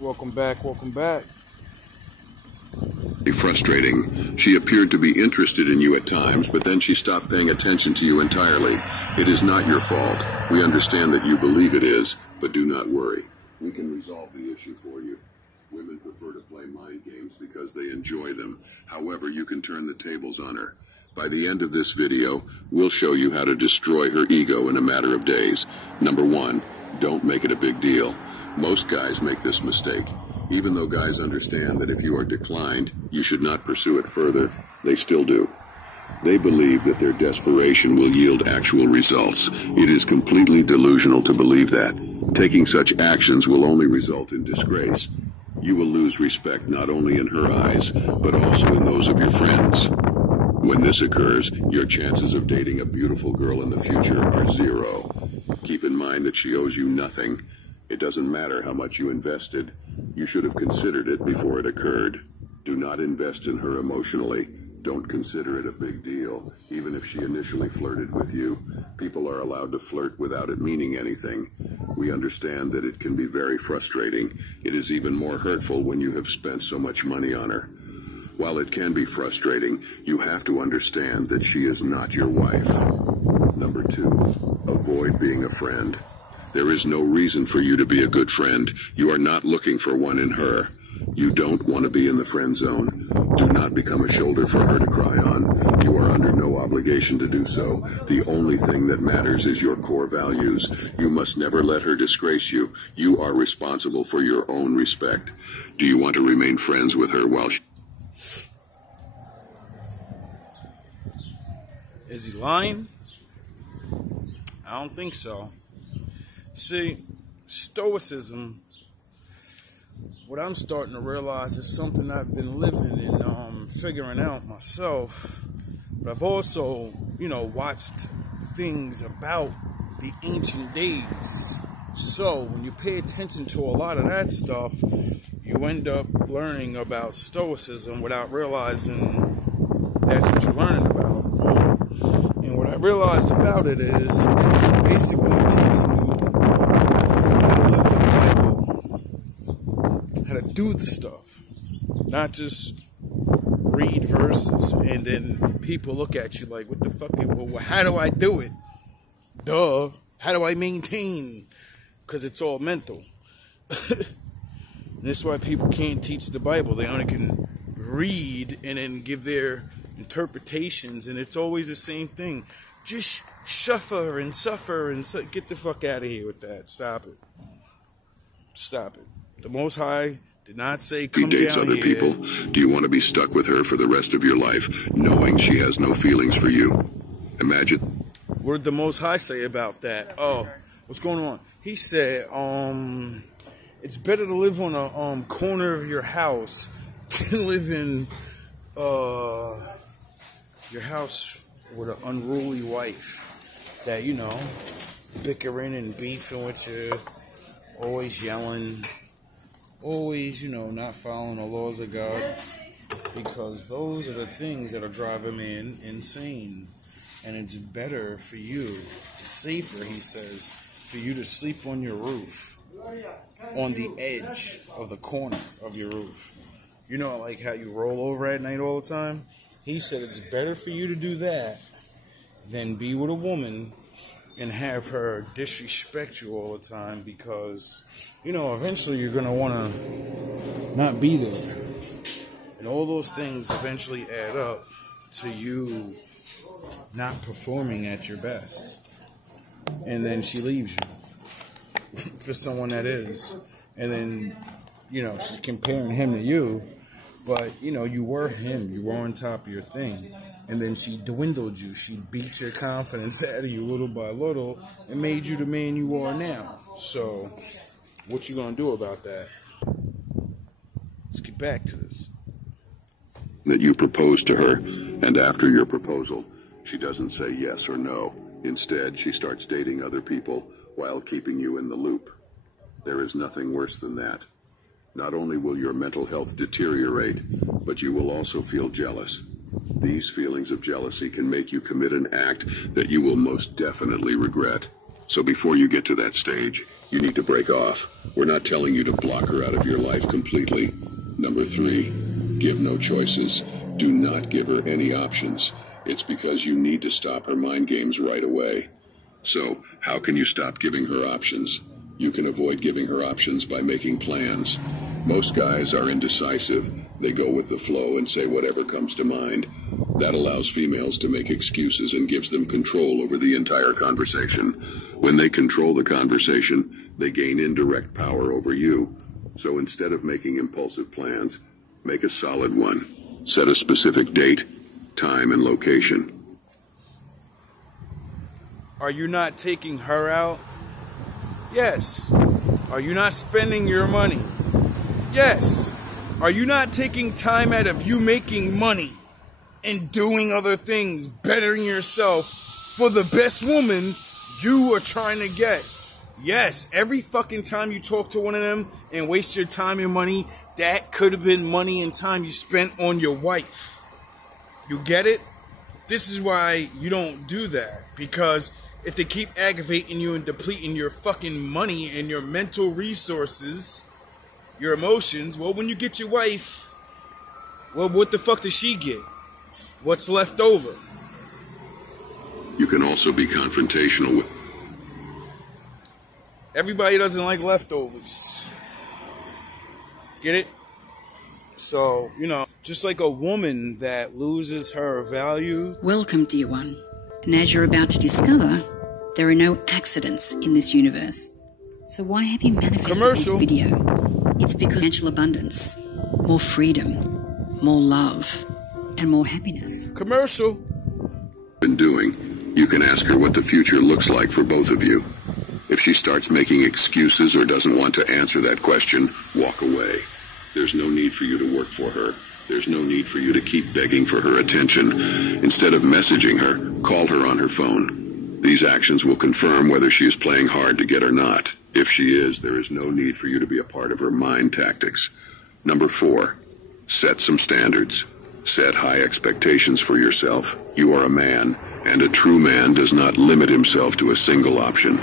Welcome back, welcome back. Frustrating. She appeared to be interested in you at times, but then she stopped paying attention to you entirely. It is not your fault. We understand that you believe it is, but do not worry. We can resolve the issue for you. Women prefer to play mind games because they enjoy them. However, you can turn the tables on her. By the end of this video, we'll show you how to destroy her ego in a matter of days. Number 1, don't make it a big deal. Most guys make this mistake. Even though guys understand that if you are declined, you should not pursue it further, they still do. They believe that their desperation will yield actual results. It is completely delusional to believe that. Taking such actions will only result in disgrace. You will lose respect not only in her eyes, but also in those of your friends. When this occurs, your chances of dating a beautiful girl in the future are 0. Keep in mind that she owes you nothing. It doesn't matter how much you invested. You should have considered it before it occurred. Do not invest in her emotionally. Don't consider it a big deal, even if she initially flirted with you. People are allowed to flirt without it meaning anything. We understand that it can be very frustrating. It is even more hurtful when you have spent so much money on her. While it can be frustrating, you have to understand that she is not your wife. Number 2, avoid being a friend. There is no reason for you to be a good friend. You are not looking for one in her. You don't want to be in the friend zone. Do not become a shoulder for her to cry on. You are under no obligation to do so. The only thing that matters is your core values. You must never let her disgrace you. You are responsible for your own respect. Do you want to remain friends with her while she... Is he lying? I don't think so. See, stoicism, what I'm starting to realize is something I've been living and figuring out myself. But I've also, watched things about the ancient days. So when you pay attention to a lot of that stuff, you end up learning about stoicism without realizing that's what you're learning about. And what I realized about it is it's basically teaching you how to live the Bible, how to do the stuff, not just read verses and then people look at you like, what the fuck, well, how do I do it? Duh, how do I maintain? Because it's all mental. And that's why people can't teach the Bible. They only can read and then give their interpretations, and it's always the same thing. Just suffer and get the fuck out of here with that. Stop it. Stop it. The Most High did not say come She dates down other here. people. Do you want to be stuck with her for the rest of your life, knowing she has no feelings for you? Imagine. What did the Most High say about that? Oh, what's going on? He said, it's better to live on a corner of your house than live in your house with an unruly wife that, bickering and beefing with you, always yelling, always, not following the laws of God, because those are the things that are driving me insane. And it's better for you, it's safer, he says, for you to sleep on your roof, on the edge of the corner of your roof. Like how you roll over at night all the time? He said it's better for you to do that than be with a woman and have her disrespect you all the time, because, eventually you're going to want to not be there. And all those things eventually add up to you not performing at your best. And then she leaves you for someone that is. And then, she's comparing him to you. But, you were him. You were on top of your thing. And then she dwindled you. She beat your confidence out of you little by little and made you the man you are now. So, what you going to do about that? Let's get back to this. That you propose to her, and after your proposal, she doesn't say yes or no. Instead, she starts dating other people while keeping you in the loop. There is nothing worse than that. Not only will your mental health deteriorate, but you will also feel jealous. These feelings of jealousy can make you commit an act that you will most definitely regret. So before you get to that stage, You need to break off. We're not telling you to block her out of your life completely. Number 3, give no choices. Do not give her any options. It's because you need to stop her mind games right away. So, how can you stop giving her options? You can avoid giving her options by making plans. Most guys are indecisive. They go with the flow and say whatever comes to mind. That allows females to make excuses and gives them control over the entire conversation. When they control the conversation, they gain indirect power over you. So instead of making impulsive plans, make a solid one. Set a specific date, time, and location. Are you not taking her out? Yes. Are you not spending your money? Yes. Are you not taking time out of you making money and doing other things, bettering yourself for the best woman you are trying to get? Yes, every fucking time you talk to one of them and waste your time and money, that could have been money and time you spent on your wife. You get it? This is why you don't do that. Because if they keep aggravating you and depleting your fucking money and your mental resources, your emotions, well, when you get your wife, well, what the fuck does she get? What's left over? You can also be confrontational with... Everybody doesn't like leftovers. Get it? So, just like a woman that loses her value. Welcome, dear one. And as you're about to discover, there are no accidents in this universe. So why have you manifested this video? It's because financial abundance, more freedom, more love, and more happiness. Commercial. Been doing, you can ask her what the future looks like for both of you. If she starts making excuses or doesn't want to answer that question, walk away. There's no need for you to work for her. There's no need for you to keep begging for her attention. Instead of messaging her, call her on her phone. These actions will confirm whether she is playing hard to get or not. If she is, there is no need for you to be a part of her mind tactics. Number 4, set some standards. Set high expectations for yourself. You are a man, and a true man does not limit himself to a single option.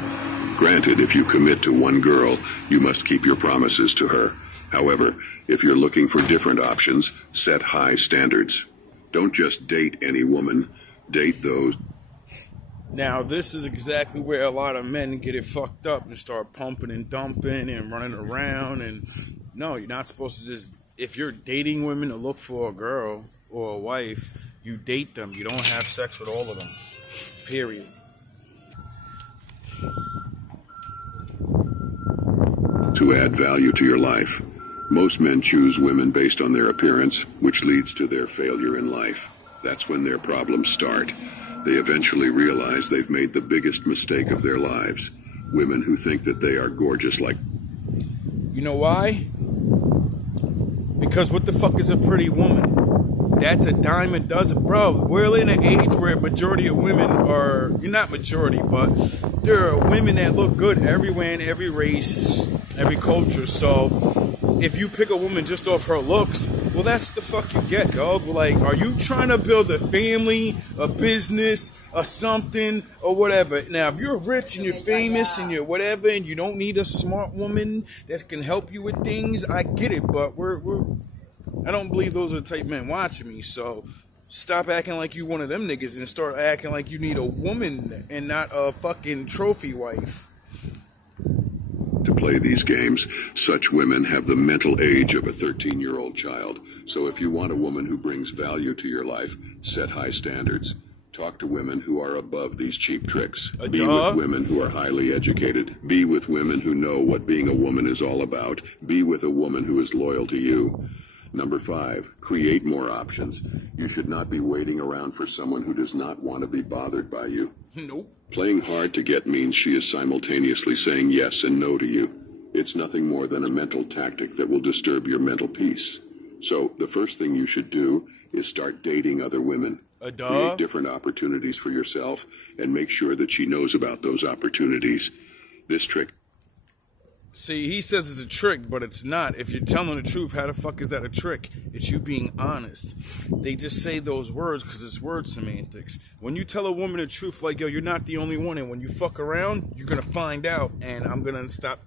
Granted, if you commit to one girl, you must keep your promises to her. However, if you're looking for different options, set high standards. Don't just date any woman. Date those. Now, this is exactly where a lot of men get it fucked up and start pumping and dumping and running around. And no, you're not supposed to just, if you're dating women to look for a girl or a wife, you date them. You don't have sex with all of them. Period. To add value to your life. Most men choose women based on their appearance, which leads to their failure in life. That's when their problems start. They eventually realize they've made the biggest mistake of their lives. Women who think that they are gorgeous like... You know why? Because what the fuck is a pretty woman? That's a dime a dozen. Bro, we're in an age where a majority of women are... You're not majority, but there are women that look good everywhere in every race, every culture. So if you pick a woman just off her looks, well, that's the fuck you get, dog. Like, are you trying to build a family, a business, a something, or whatever? Now, if you're rich and you're famous and you're whatever, and you don't need a smart woman that can help you with things, I get it. But I don't believe those are the type men watching me. So stop acting like you one of them niggas and start acting like you need a woman and not a fucking trophy wife. To play these games, such women have the mental age of a 13-year-old child. So if you want a woman who brings value to your life, set high standards. Talk to women who are above these cheap tricks. Be with women who are highly educated. Be with women who know what being a woman is all about. Be with a woman who is loyal to you. Number 5, create more options. You should not be waiting around for someone who does not want to be bothered by you. Nope. Playing hard to get means she is simultaneously saying yes and no to you. It's nothing more than a mental tactic that will disturb your mental peace. So the first thing you should do is start dating other women. Create different opportunities for yourself and make sure that she knows about those opportunities. This trick. See, he says it's a trick, but it's not. If you're telling the truth, how the fuck is that a trick? It's you being honest. They just say those words because it's word semantics. When you tell a woman the truth, like, yo, you're not the only one, and when you fuck around, you're going to find out, and I'm going to stop